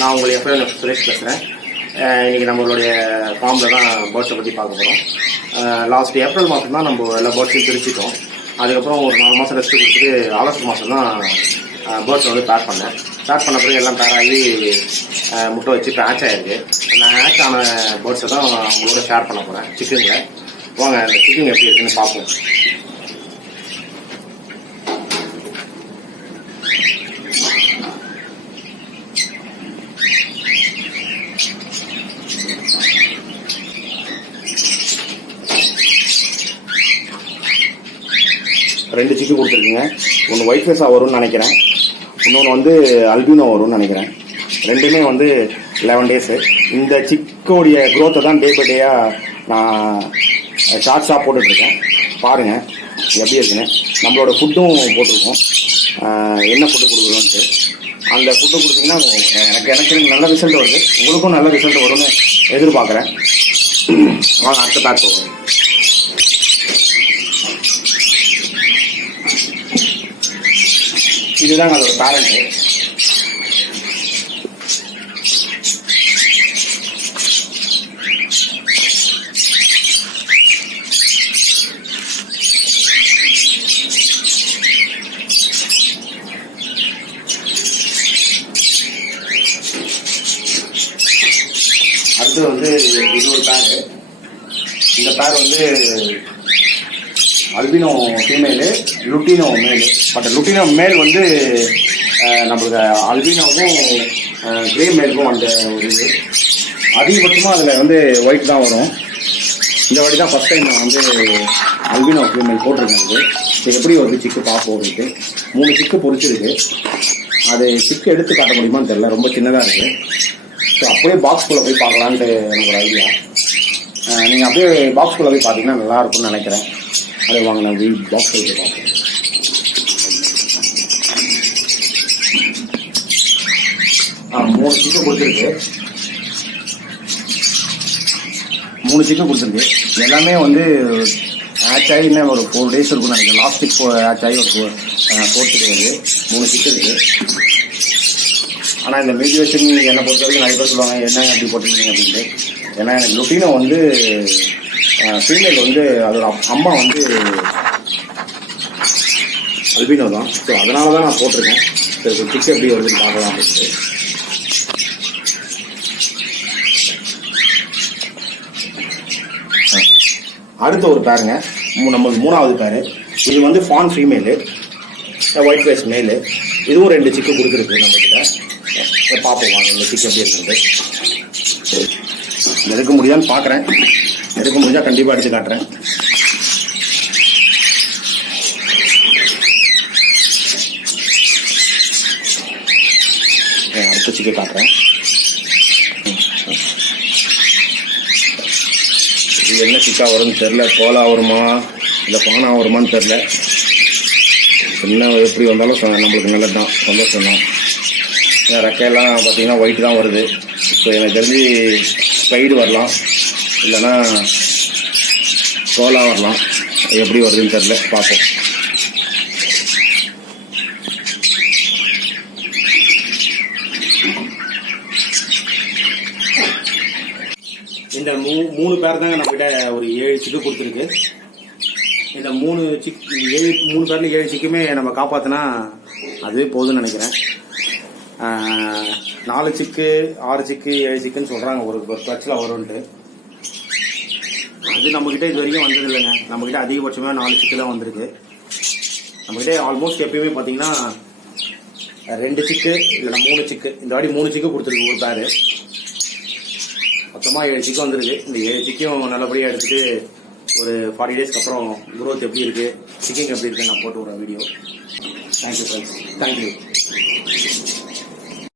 நான் உங்களுடைய எஃப்எம் சுரேஷ் பேசுகிறேன். இன்றைக்கி நம்மளுடைய ஃபார்மில் தான் பேர்ட்ஸை பற்றி பார்க்க போகிறோம். லாஸ்ட் ஏப்ரல் மாதம் தான் நம்ம எல்லா பேர்ட்ஸையும் பிரிச்சுட்டோம். அதுக்கப்புறம் ஒரு 4 மாதம் ரெஸ்ட்டு கொடுத்துட்டு ஆகஸ்ட் மாதம் தான் பேர்ட்ஸை வந்து பேக் பண்ணேன். பேக் பண்ண பிறகு எல்லாம் பேர் ஆகி முட்டை வச்சு இப்போ ஹேட்ச் ஆகிருக்கு. நான் ஹேட்ச் ஆன பேர்ட்ஸை தான் உங்களோட ஷேர் பண்ண போகிறேன். சிக்கனில் வாங்க அந்த சிக்கன் எப்படி இருக்குன்னு பார்ப்போம். ரெண்டு சிக்கு கொடுத்துருக்குங்க. ஒன்று ஒயிட் ஃபேஸாக வரும்னு நினைக்கிறேன், இன்னொன்று வந்து அல்பினோ வரும்னு நினைக்கிறேன். ரெண்டுமே வந்து 11 டேஸு. இந்த சிக்கோடைய க்ரோத்தை தான் டே பை டேயாக நான் ஷார்ட்ஸாக போட்டுட்ருக்கேன். பாருங்கள் எப்படி இருக்குன்னு. நம்மளோட ஃபுட்டும் போட்டிருக்கோம், என்ன ஃபுட்டு கொடுக்குறோன்ட்டு. அந்த ஃபுட்டு கொடுத்தீங்கன்னா எனக்கு நல்ல ரிசல்ட் வருது, உங்களுக்கும் நல்ல ரிசல்ட் வரும்னு எதிர்பார்க்குறேன். வாங்க அடுத்த பேக் போவோம். இதுதாங்க அதோட பேரண்ட்டு. அடுத்து வந்து இது ஒரு பேரு. இந்த பேர் வந்து அல்பினோ ஃபீமேலு, லுட்டினோ மேலு. பட் லுட்டினோ மேல் வந்து நம்மளுக்கு அல்பினோவும் கிரே மேலுக்கும் அந்த ஒரு இது அதிகபட்சமாக அதில் வந்து ஒயிட் தான் வரும். இந்த வாட்டி தான் ஃபஸ்ட் டைம் நான் வந்து அல்பினோ ஃபீமேல் போட்டிருக்கேன். இது எப்படி வருது சிக்கு பார்ப்போம். இருக்குது 3 சிக்கு பொறிச்சிருக்கு. அது சிக்கு எடுத்து காட்ட முடியுமான்னு தெரியல, ரொம்ப சின்னதாக இருக்குது. ஸோ அப்படியே பாக்ஸ்குள்ளே போய் பார்க்கலான்ட்டு எனக்கு ஒரு ஐடியா. நீங்கள் அப்படியே பாக்ஸ்குள்ளே போய் பார்த்தீங்கன்னா நல்லாயிருக்கும்னு நினைக்கிறேன். அதை வாங்க நான் பாக்ஸ் போய் பார்ப்போம். 3 சிக்கு கொடுத்துருக்கு. 3 சிக்கு கொடுத்துருக்கு. எல்லாமே வந்து ஹேட்ச் ஆகி இன்னும் ஒரு 4 டேஸ் இருக்குன்னு நினைக்கிறேன். லாஸ்ட் சிக் ஹேட்ச் ஆகி ஒரு 4th டே வந்து 3 சிக்கு இருக்குது. ஆனால் இந்த மீடியேஷன் என்னை பொறுத்த வரைக்கும் நிறைய பேர் சொல்லுவாங்க என்னங்க அப்படி போட்டிருக்கீங்க அப்படின்ட்டு. ஏன்னா எனக்கு லுட்டினோ வந்து ஃபீமேல் வந்து அதோட அம்மா வந்து அல்பினோ தான். ஸோ அதனால தான் நான் போட்டிருக்கேன். சரி சிக்கு எப்படி வருதுன்னு பார்க்கலாம் அப்படின்ட்டு. அடுத்த ஒரு பேருங்க, நம்மளுக்கு 3வது பேரு. இது வந்து ஃபான் ஃபீமேலு, ஒயிட் ஃபேஸ் மேலு. இதுவும் 2 சிக்கு கொடுத்துருக்கு நம்மக்கிட்ட. பார்ப்போம் வாங்க இந்த சிக்கு எப்படி இருக்குது. எடுக்க முடியான்னு பார்க்குறேன், எடுக்க முடிஞ்சால் கண்டிப்பாக அடித்து காட்டுறேன். அடுத்த சிக்கை காட்டுறேன். இது என்ன சிக்கா வரும்னு தெரில, கோலா வருமா இல்லை பானா வருமானு தெரில. என்ன எப்படி வந்தாலும் நம்மளுக்கு நல்லது தான், சந்தோஷம் தான். ரெக்கையெல்லாம் பார்த்தீங்கன்னா ஒயிட் தான் வருது. ஸோ எனக்கு தெரிஞ்சு ஸ்பைடு வரலாம், இல்லைன்னா கோலா வரலாம். எப்படி வருதுன்னு தெரில, பார்ப்போம். இந்த 3 பேர் தாங்க நம்மகிட்ட ஒரு 7 சிக்கு கொடுத்துருக்கு. இந்த 3 பேர்ல 7 சிக்குமே நம்ம காப்பாற்றினா அதுவே போதும்னு நினைக்கிறேன். 4 சிக்கு 6 சிக்கு 7 சிக்குன்னு சொல்கிறாங்க ஒரு பட்சில் வரும்ன்ட்டு. அது நம்மக்கிட்ட இது வரைக்கும் வந்தது இல்லைங்க. நம்மக்கிட்ட அதிகபட்சமாக 4 சிக்கு தான் வந்திருக்கு. நம்மக்கிட்ட ஆல்மோஸ்ட் எப்பயுமே பார்த்தீங்கன்னா 2 சிக்கு இல்லைன்னா 3 சிக்கு. இந்த வாட்டி 3 சிக்கு கொடுத்துருக்கு ஒரு பேர். மொத்தமாக 7 சிக்கு வந்துருக்கு. இந்த 7 சிக்கையும் நல்லபடியாக எடுத்துகிட்டு ஒரு 40 டேஸ்க்கு அப்புறம் க்ரோத் எப்படி இருக்குது, சிக்கிங் எப்படி இருக்குன்னு நான் போட்டு விட்றேன் வீடியோ. Thank you friends, thank you.